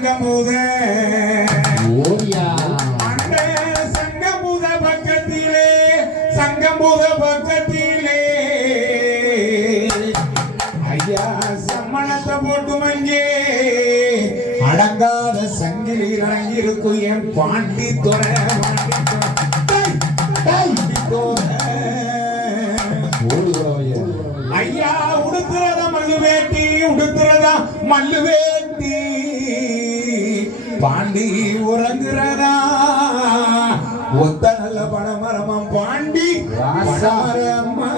சங்கமுத அந்த சங்கமுத பக்கத்திலே சங்கமுத பக்கத்திலே ஐயா சம்மணத்தை போட்டு மங்கே அடங்காத சங்கிலி இறங்கியிருக்கும் என் பாண்டி தொர ஐயா உடுத்துறத மல்லு வேட்டி உடுத்துறதா மல்லு வேட்டி பாண்டி உறங்குறதா ஒத்த நல்ல பணமரமம் பாண்டி பணமரமா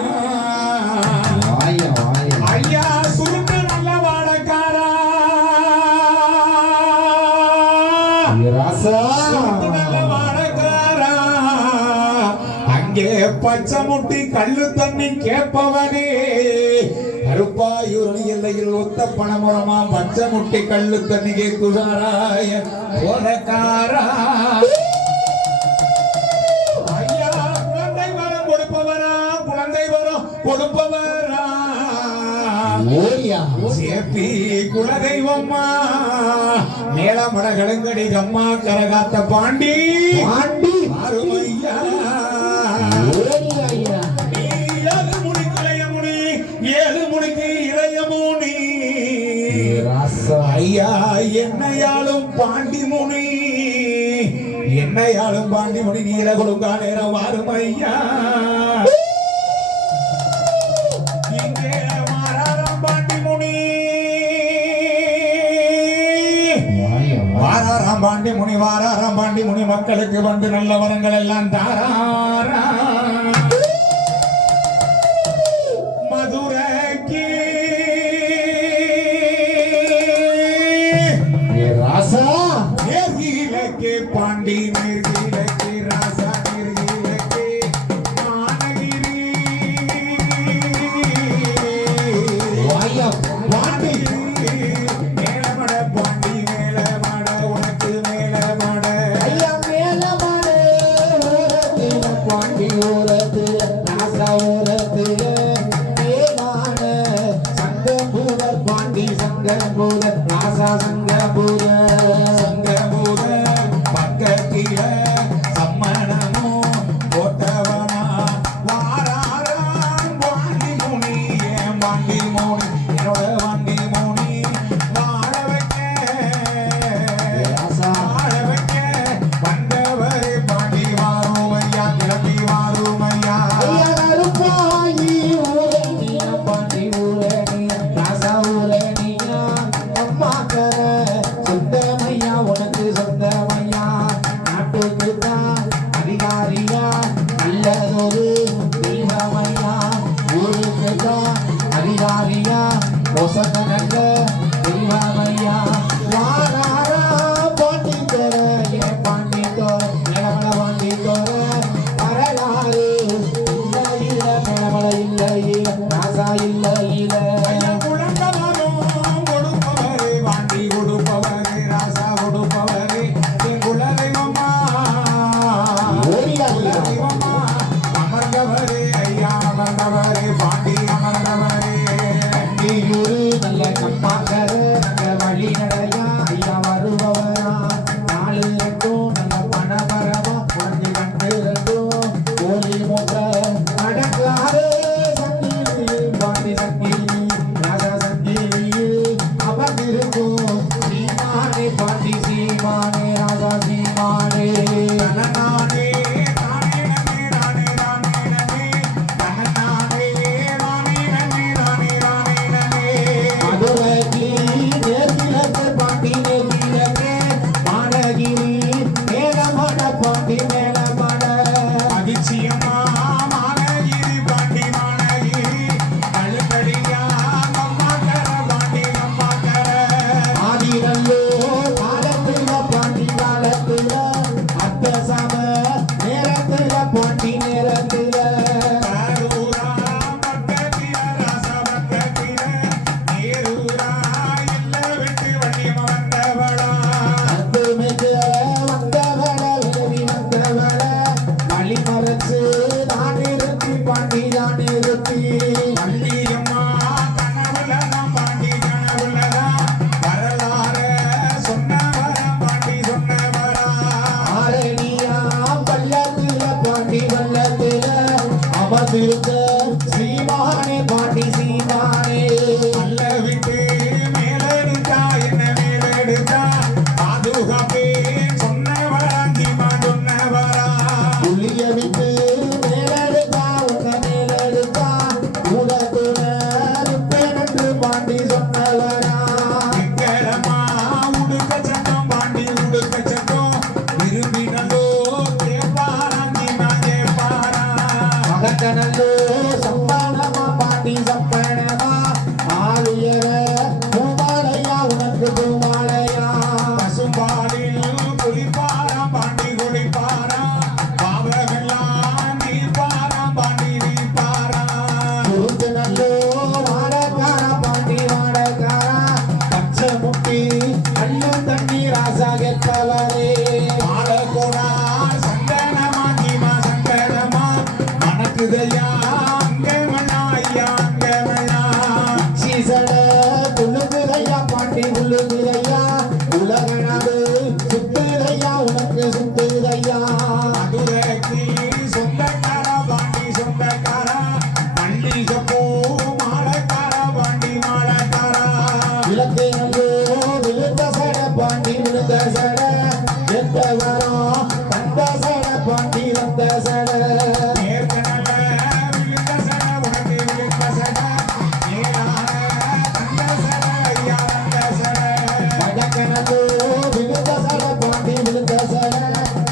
ஐயா சுருட்டு நல்ல வாடக்காரா சுருட்டு நல்ல வாடக்காரா அங்கே பச்சை முட்டி கல்லு தண்ணி கேட்பவனே கருப்பாயூரணி எல்லையில் ஒத்த பணமரமா பச்சை முட்டி கல்லு தண்ணி கேட்குறாராய போதக்காரா ஐயா குழந்தை வரம் கொடுப்பவரா குழந்தை வரம் கொடுப்பவரா சேப்பி குலதெய்வம்மா மேலமட கடுங்கடி கம்மா கரகாத்த பாண்டி பாண்டி அருமையா ஏழு முனிக்கு இளையமுனி ஐயா என்னையாலும் பாண்டி முனி என்னையாலும் பாண்டி முனி நீல கொடுங்கா நேரம் வாரும் ஐயா இங்கே மாறாராம் பாண்டி முனி வாராராம் பாண்டி முனி வாராராம் பாண்டி முனி மக்களுக்கு வந்து நல்ல வரங்கள் எல்லாம் தாராரா பாண்டி நிர்கிலக்கே ராசா நிர்கிலக்கே மானகிரி வாயா பாண்டி மேலமட பாண்டி மேலமட உனக்கு மேலமட ஐயா மேலமட ஓரத்தில பாண்டி ஓரத்தில ராசா ஓரத்தில மேலான சங்கபூர பாண்டி சங்கபூர ராசா சங்கபூர சம்மணமும் போட்டவனா வாராராம் பாண்டி முனி ஏன் பாண்டி முனி என்னோட பாண்டி முனி வாழ வைக்க வந்தவரே பாண்டி வாருமையா கிளம்பி வாருமையா பாண்டி ஊரணியா ராசா ஊரணியா அம்மா கர சுத்தமையா உனக்கு வந்த வரம் வந்த சட பாண்டி வந்த சட ஏற்கனவே விழுந்த சட உனக்கு விழுந்த சட நீரான தந்த சட ஐயா வந்த சட வடக்கனது விழுந்த சட பாண்டி விழுந்த சட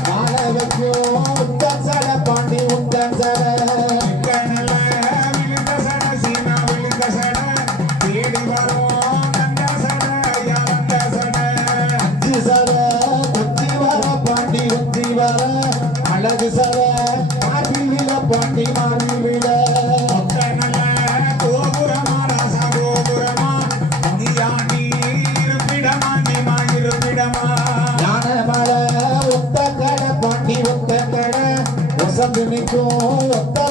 வாழ வைக்கும் உத்தன் சட பாண்டி உத்தன் சட ஏற்கனவே விழுந்த சட சீனா விழுந்த சட தேடி வரும் தந்த சட ஐயா வந்த சட அஞ்சு சட குத்தி வர பாண்டி குத்தி வர அழகு சட மாறி விழ பாண்டி மாறி விழ ஒத்தனல கோபுரமா ராசா கோபுரமா நீயாண்டி இருப்பிடமா நீமா இருப்பிடமா ஞானமல ஒத்த கடை பாண்டி ஒத்த கடை ஒசந்து நிற்கும் ஒத்த